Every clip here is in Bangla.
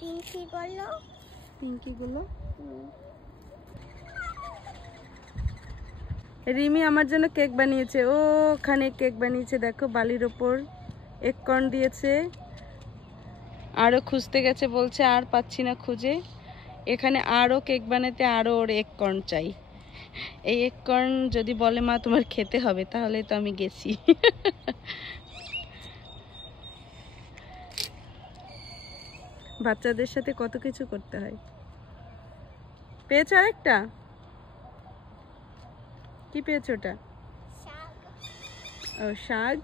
পিঙ্কিগুলো রিমি আমার জন্য কেক বানিয়েছে। ও ওখানে কেক বানিয়েছে, দেখো বালির ওপর এক কর্ন দিয়েছে। আরো খুঁজতে গেছে, বলছে আর পাচ্ছি না খুঁজে। এখানে আরো কেক বানাতে আরো ওর এক কর্ন চাই। এই এক কর্ন যদি বলে মা তোমার খেতে হবে, তাহলে তো আমি গেছি। বাচ্চাদের সাথে কত কিছু করতে হয়। পেয়েছো আরেকটা? কি পেয়েছো ওটা? ও শাক,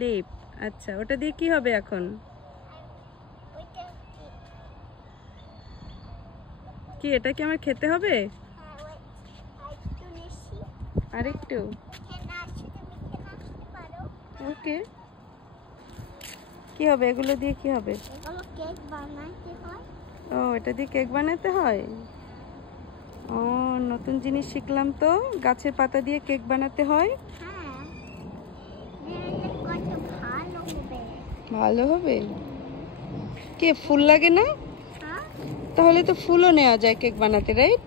লিপ। আচ্ছা, ওটা দিয়ে কি হবে এখন? কি এটা কি আমার খেতে হবে? আরেকটু? ওকে। কি হবে এগুলো দিয়ে? কি হবে? ও, এটা দিয়ে কেক বানাতে হয়। ও, নতুন জিনিস শিখলাম তো। গাছের পাতা দিয়ে কেক বানাতে হয়। ভালো হবে। কে ফুল লাগে না? তাহলে তো ফুলও নেওয়া যায় কেক বানাতে, রাইট?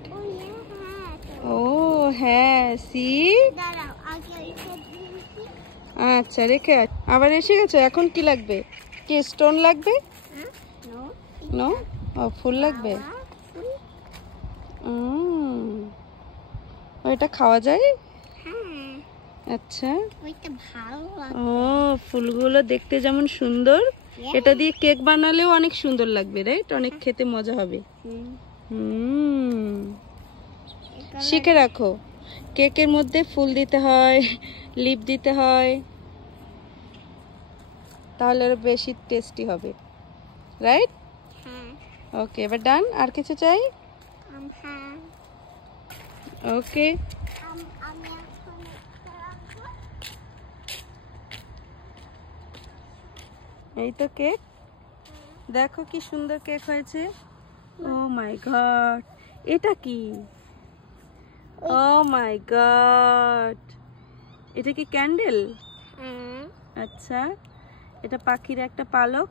ও হ্যাঁ, সি। আচ্ছা, রেখে আবার এসে গেছো। এখন কি লাগবে? কি স্টোন লাগবে? নো, ও ফুল লাগবে। এটা খাওয়া যায়? আচ্ছা, ও ফুলগুলো দেখতে যেমন সুন্দর, এটা দিয়ে কেক বানালেও অনেক সুন্দর লাগবে, রাইট? অনেক খেতে মজা হবে। শিখে রাখো, কেকের মধ্যে ফুল দিতে হয়, লিপ দিতে হয়, তাহলে আরো বেশি টেস্টি হবে, রাইট? ওকে, এবার ডান। আর কিছু চাই? ওকে। এই তো কেক, দেখো কি সুন্দর কেক হয়েছে। ও মাই গড, এটা কি? ও মাই গড, এটা কি ক্যান্ডেল? আচ্ছা, এটা পাখির একটা পালক।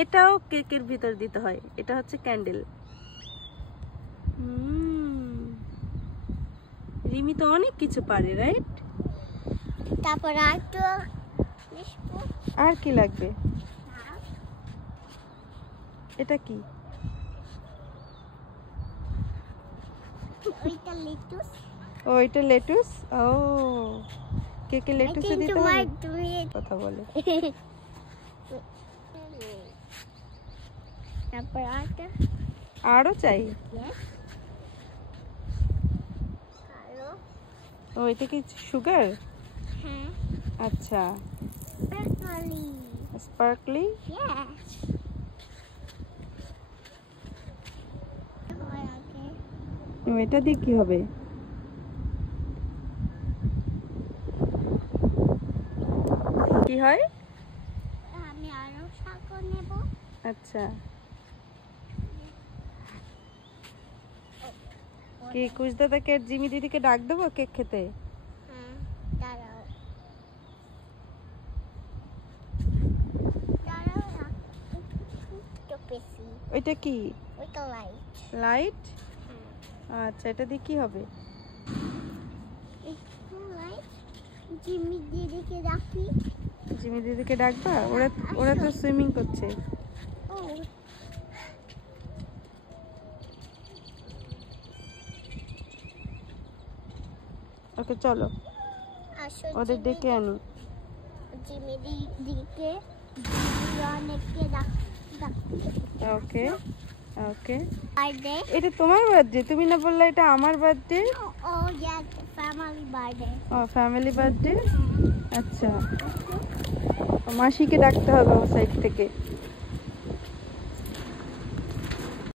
এটাও কেকের ভিতর দিতে হয়। এটা হচ্ছে ক্যান্ডেল। রিমি তো অনেক কিছু পারে, রাইট? তারপর আর কি লাগবে? এটা কি? ও, এটা লেটুস। ও, কেকে লেটুসে দিতে হয়। কথা বলে। তারপর আরো চাই। ও, এটা কি সুগার? আচ্ছা, স্পার্কলি। এটা দিয়ে কি হবে? কি হয়? আমি আরো শাক নেব। আচ্ছা, কি কুশ দাদাকে, জিমি দিদিকে ডাক দেবো কেক খেতে? ওইটা কি? লাইট। আচ্ছা, এটা দিয়ে কি হবে? জিমি দিদিকে ডাকবা? ওরা তো সুইমিং করছে। ওকে, চলো ওদের ডেকে আনি। জিমি দিদিকে ওকে ওকে। এটা তোমার বার্থডে, তুমি না বললে এটা আমার বার্থডে? ও, ফ্যামিলি বার্থডে। আচ্ছা, মাসিকে ডাকতে হবে ও সাইড থেকে।